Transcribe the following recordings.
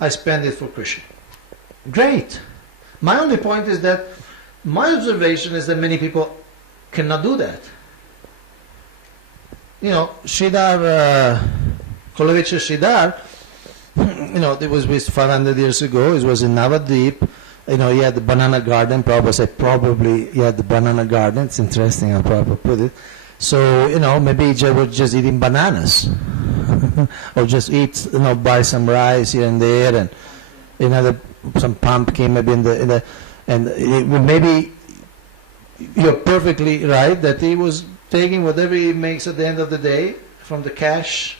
I spend it for Krishna. Great. My only point is that my observation is that many people cannot do that. You know, Sridhar, Kolovich Sridhar, you know, it was 500 years ago, it was in Navadvip. You know, he had the banana garden. Prabhupada said probably he had the banana garden. It's interesting how Prabhupada put it. So, you know, maybe he was just eating bananas. Or just eat, you know, buy some rice here and there, and, you know, some pumpkin maybe maybe you're perfectly right that he was taking whatever he makes at the end of the day from the cash.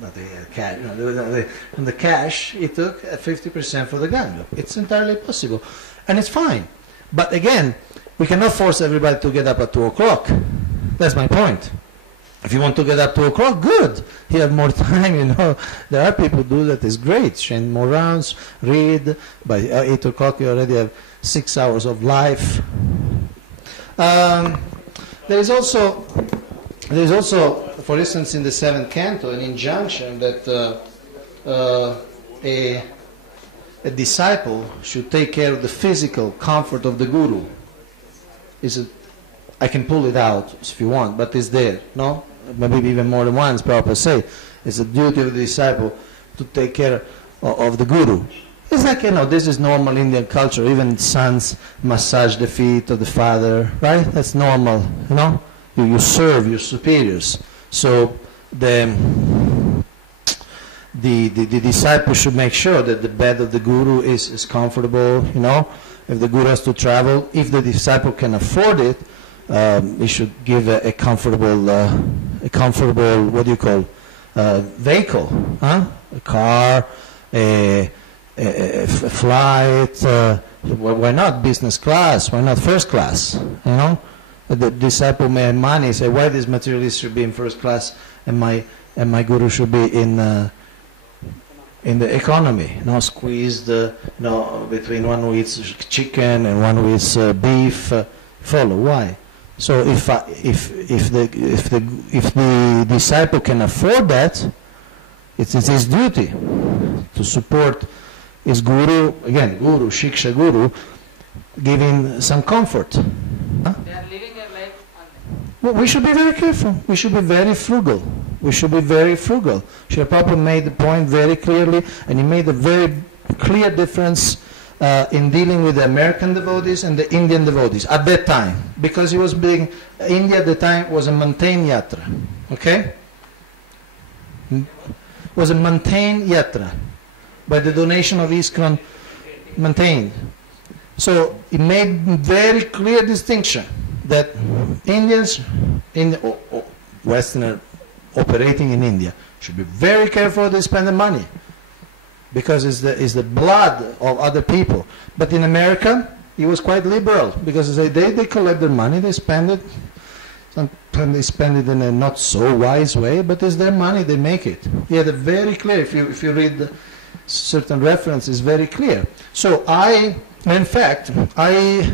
Not the cash, no, from the cash, he took 50% for the Ganga. It's entirely possible. And it's fine. But again, we cannot force everybody to get up at 2 o'clock. That's my point. If you want to get up 2 o'clock, good. You have more time, you know. There are people who do that. It's great. Change more rounds, read. By 8 o'clock, you already have 6 hours of life. There is also, for instance, in the 7th canto, an injunction that a disciple should take care of the physical comfort of the guru. I can pull it out if you want, but it's there, no? Maybe even more than once, Prabhupada say. It's the duty of the disciple to take care of the guru. It's like, you know, this is normal Indian culture. Even sons massage the feet of the father, right? That's normal, you know? You serve your superiors. So the disciple should make sure that the bed of the guru is comfortable, you know? If the guru has to travel, if the disciple can afford it, he should give a comfortable, what do you call, vehicle, huh? A car, a flight. Why not business class? Why not first class? You know, the disciple may have money. Say, why this materialist should be in first class and my guru should be in the economy? You know, squeezed, you know, between one who eats chicken and one who eats beef. Follow why? So if the disciple can afford that, it's his duty to support his guru, again, guru, shiksha guru, giving some comfort. Huh? They are living their life on. Well, we should be very careful. We should be very frugal. We should be very frugal. Srila Prabhupada made the point very clearly, and he made a very clear difference in dealing with the American devotees and the Indian devotees at that time, because he was being, India at the time was a maintained yatra, okay? Was a maintained yatra by the donation of ISKCON, maintained. So he made very clear distinction that Indians, Westerner operating in India, should be very careful they spend the money, because it's the blood of other people. But in America, he was quite liberal, because they collect their money, they spend it. Sometimes they spend it in a not so wise way, but it's their money, they make it. He had a very clear, if you read certain references, very clear. So in fact, I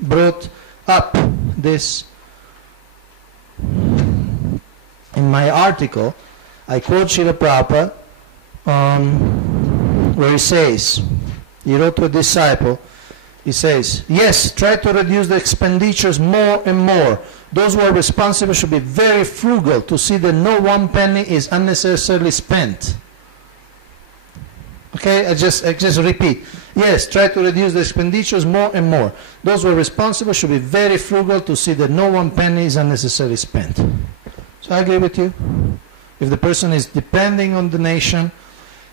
brought up this in my article. I quote Srila Prabhupada, where he says, he wrote to a disciple, he says, yes, try to reduce the expenditures more and more. Those who are responsible should be very frugal to see that no one penny is unnecessarily spent. Okay, I just repeat. Yes, try to reduce the expenditures more and more. Those who are responsible should be very frugal to see that no one penny is unnecessarily spent. So I agree with you. If the person is depending on the nation,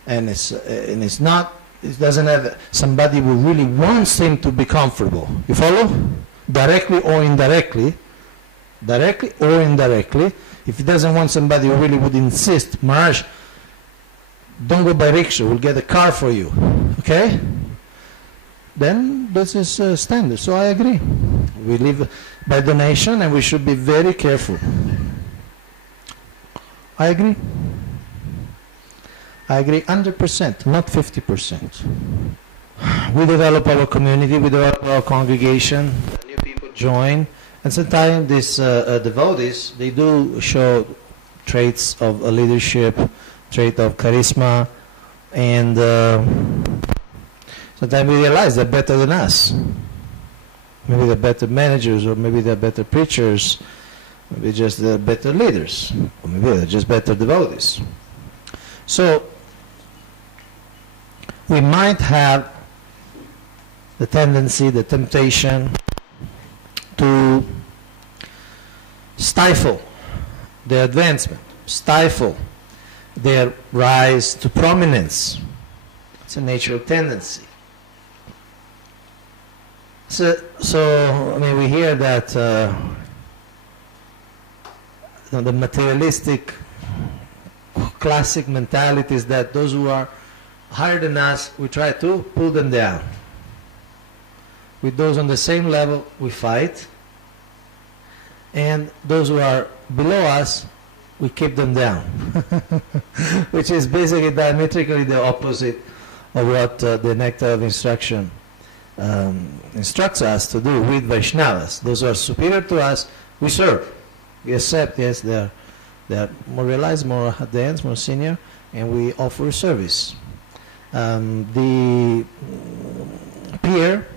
and it's not, it doesn't have somebody who really wants him to be comfortable. You follow? Directly or indirectly. Directly or indirectly. If he doesn't want somebody who really would insist, Maharaj, don't go by rickshaw, we'll get a car for you. Okay? Then this is standard. So I agree. We live by donation and we should be very careful. I agree. I agree 100%, not 50%. We develop our community, we develop our congregation, new people join, And sometimes these devotees, they do show traits of leadership, trait of charisma, and sometimes we realize they're better than us. Maybe they're better managers, or maybe they're better preachers, maybe just they're better leaders, or maybe they're just better devotees. So we might have the tendency, the temptation to stifle their advancement, stifle their rise to prominence. It's a natural tendency. So I mean, we hear that the materialistic classic mentality is that those who are higher than us, we try to pull them down. With those on the same level, we fight. And those who are below us, we keep them down. Which is basically diametrically the opposite of what the Nectar of Instruction instructs us to do with Vaishnavas. Those who are superior to us, we serve. We accept, yes, they are more realized, more advanced, more senior, and we offer service. The peer,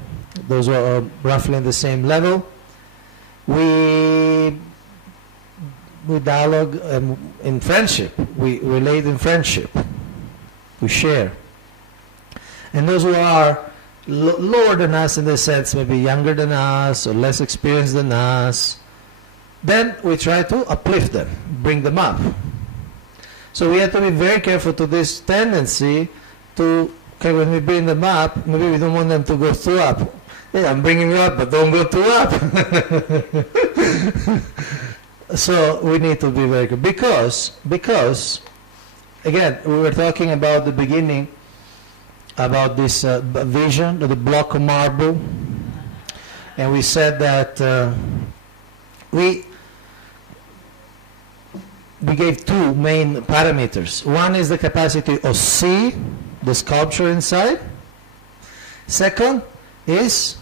those who are roughly on the same level, we dialogue in friendship, we relate in friendship, we share. And those who are lower than us in the sense, maybe younger than us or less experienced than us, then we try to uplift them, bring them up. So we have to be very careful to this tendency to, okay, when we bring them up, maybe we don't want them to go too up. Yeah, I'm bringing you up, but don't go too up. So we need to be very careful. Because, again, we were talking about the beginning, about this vision of the block of marble. And we said that we gave two main parameters. One is the capacity of see the sculpture inside. Second is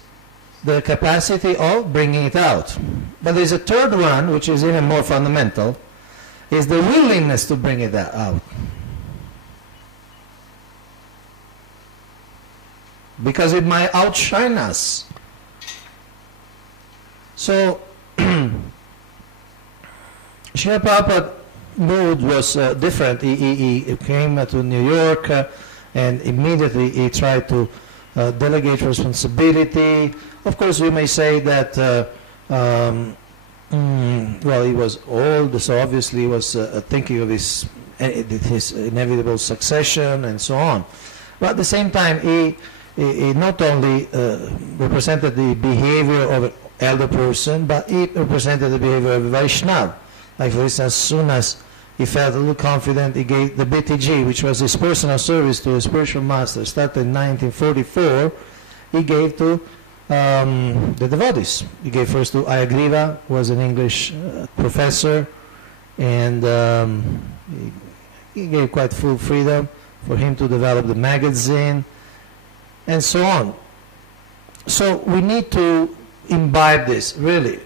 the capacity of bringing it out. But there's a third one, which is even more fundamental, is the willingness to bring it out. Because it might outshine us. So, Srila Prabhupada mood was different. He came to New York and immediately he tried to delegate responsibility. Of course, we may say that, well, he was old, so obviously he was thinking of his inevitable succession and so on. But at the same time, he not only represented the behavior of an elder person, but he represented the behavior of a Vaishnava. Like, for instance, as soon as he felt a little confident, he gave the BTG, which was his personal service to a spiritual master, started in 1944, he gave to the devotees. He gave first to Ayagriva, who was an English professor, and he gave quite full freedom for him to develop the magazine, and so on. So we need to imbibe this, really.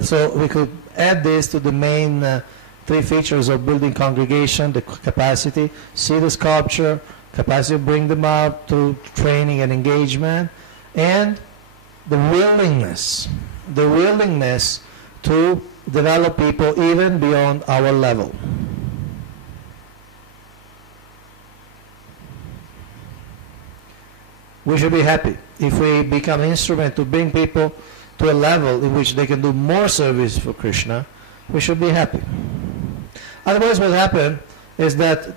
So we could add this to the main three features of building congregation: the capacity, see the sculpture, capacity to bring them up to training and engagement, and the willingness to develop people even beyond our level. We should be happy if we become an instrument to bring people to a level in which they can do more service for Krishna. We should be happy. Otherwise, what happens is that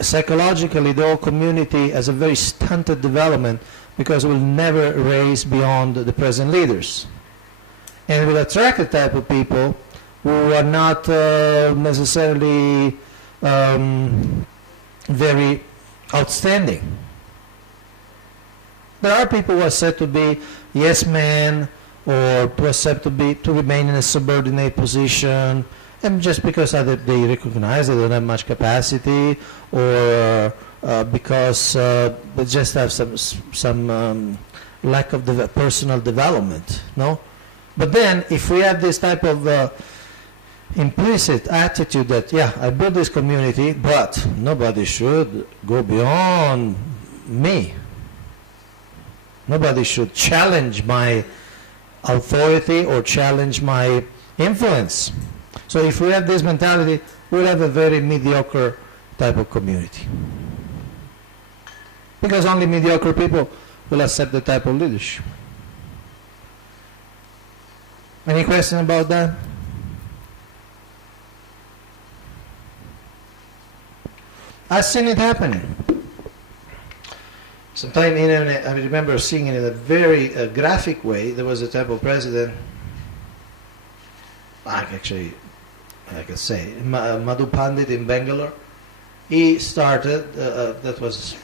psychologically the whole community has a very stunted development because it will never raise beyond the present leaders. And it will attract the type of people who are not necessarily very outstanding. There are people who are said to be yes men, or who are said to remain in a subordinate position, and just because either they recognize they don't have much capacity, or because they just have some lack of personal development. No, But then, if we have this type of implicit attitude that, yeah, I built this community, but nobody should go beyond me. Nobody should challenge my authority or challenge my influence. So if we have this mentality, we'll have a very mediocre type of community. Because only mediocre people will accept the type of leadership. Any question about that? I've seen it happening. Sometime I remember seeing it in a very graphic way. There was a type of president, I can say, Madhu Pandit in Bangalore. He started, that was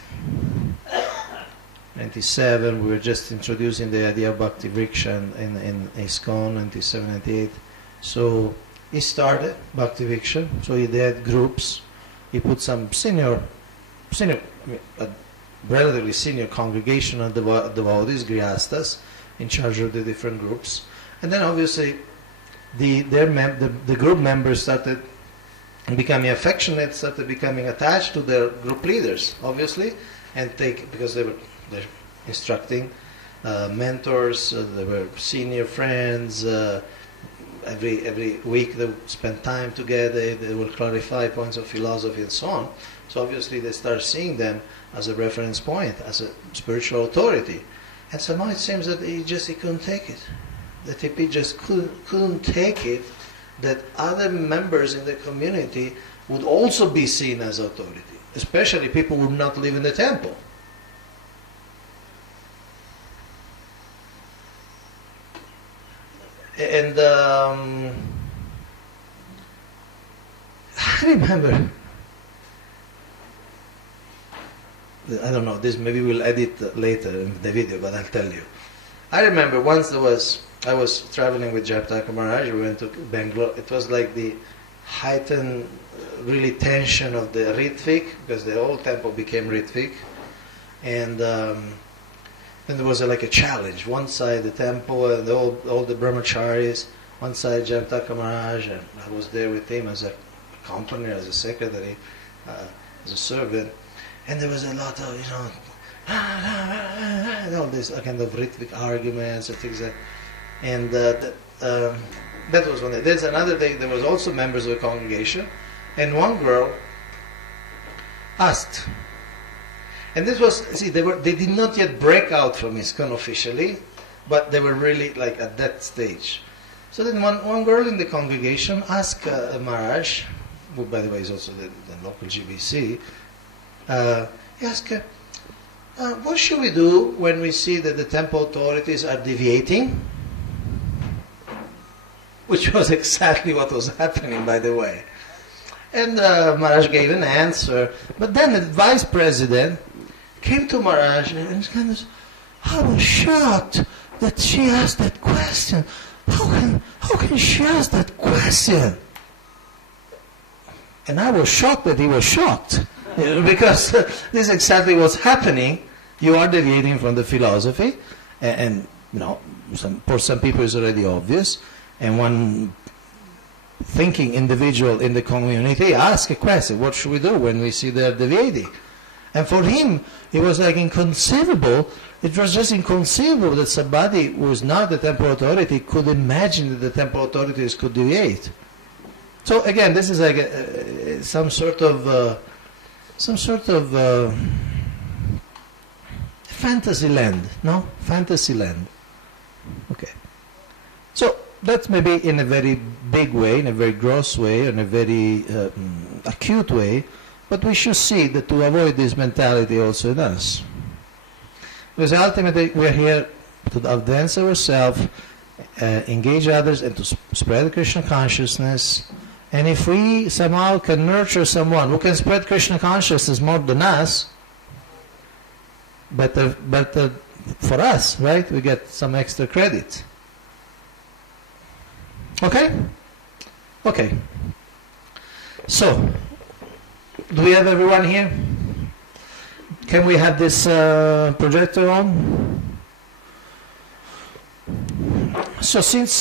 97, we were just introducing the idea of Bhakti Vriksha in ISKCON, 97, 98. So he started Bhakti Vriksha, so he had groups. He put some senior, a relatively senior congregation of devotees, grihastas, in charge of the different groups. And then obviously the group members started becoming affectionate, started becoming attached to their group leaders, obviously, and because they're instructing mentors, they were senior friends. Every week they would spend time together, they will clarify points of philosophy and so on. So obviously they start seeing them as a reference point, as a spiritual authority. And somehow it seems that he couldn't take it. That he just couldn't take it that other members in the community would also be seen as authority, especially people who would not live in the temple. And I remember, I don't know, this maybe we'll edit later in the video, but I'll tell you. I remember once I was traveling with Jayapataka Maharaj, we went to Bangalore. It was like the heightened really tension of the Ritvik, because the whole temple became Ritvik. And then there was like a challenge. One side the temple and all the brahmacharis, one side Jayapataka Maharaj, and I was there with him as a accompanier, as a secretary, as a servant. And there was a lot of, all these kind of Ritvik arguments and things like that. And that was one day. There's another day, there was also members of the congregation, and one girl asked, and this was, see, they did not yet break out from ISKCON officially, but they were really like at that stage. So then one girl in the congregation asked Maharaj, who by the way is also the local GBC, he asked her, what should we do when we see that the temple authorities are deviating? Which was exactly what was happening, by the way. And Maharaj gave an answer, but then the vice president came to Maharaj and kind of, I was shocked that she asked that question. How can she ask that question? And I was shocked that he was shocked, because this is exactly what's happening. You are deviating from the philosophy, and for some people it's already obvious. And one thinking individual in the community ask a question, what should we do when we see they're deviating? And for him, it was like inconceivable. It was just inconceivable that somebody who is not the temple authority could imagine that the temple authorities could deviate. So again, this is like some sort of fantasy land, no? Fantasy land. Okay. So that's maybe in a very big way, in a very gross way, in a very acute way, but we should see that to avoid this mentality also in us. Because ultimately we're here to advance ourselves, engage others, and to spread Krishna consciousness. And if we somehow can nurture someone who can spread Krishna consciousness more than us, better for us, right? We get some extra credit. Okay? Okay. So, do we have everyone here? Can we have this projector on? So since